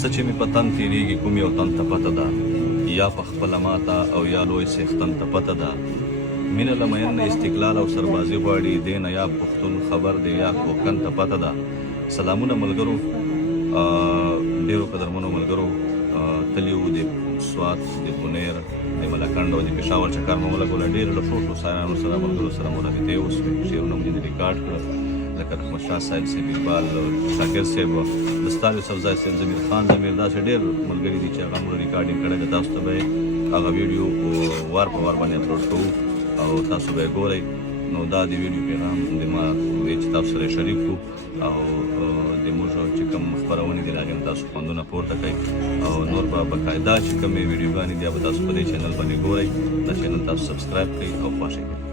سچ می پتن تیریږي کوم یو تن ته پته ده یا په خپله ماته او یا لوی څښتن ته پته ده مینه له مین نه استقلال او سربازي غواړي دې نه یا پښتون خبر دی یا کوکن ته پته ده سلامونه ملګرو ډېرو قدرمنو ملګرو تلیو د سوات د بونیر د ملکنډ او د پېښور چکر مو ولګوله ډېرو له ټولو سایانو سره ملګرو سره مو رابطې وسوې شعرونه مو ځینې ریکارډ کړل لکه رحمت شاه صاحب صاحب اقبال شاکر صاحب دستار یوسفزای صاحب ضمیر خان ضمیر داسې ډېر ملګري دي چې هغه موږ ریکارډینګ کړی ده تاسو ته به هغه ویډیو وار په وار باندې اپلوډ کوو او تاسو به یې ګورئ نو دا د ویډیو پیغام د ما دی چې تاسو سره شریک کړو او د موږ چې کوم خپرونې دي هغې نه تاسو خوندونه پورته کوئ او نور به باقاعده چې کومې ویډیوګانې دي به تاسو په دې چینل باندې ګورئ دا چینل تاسو سبسکرایب کړئ او خوښ یې کړئ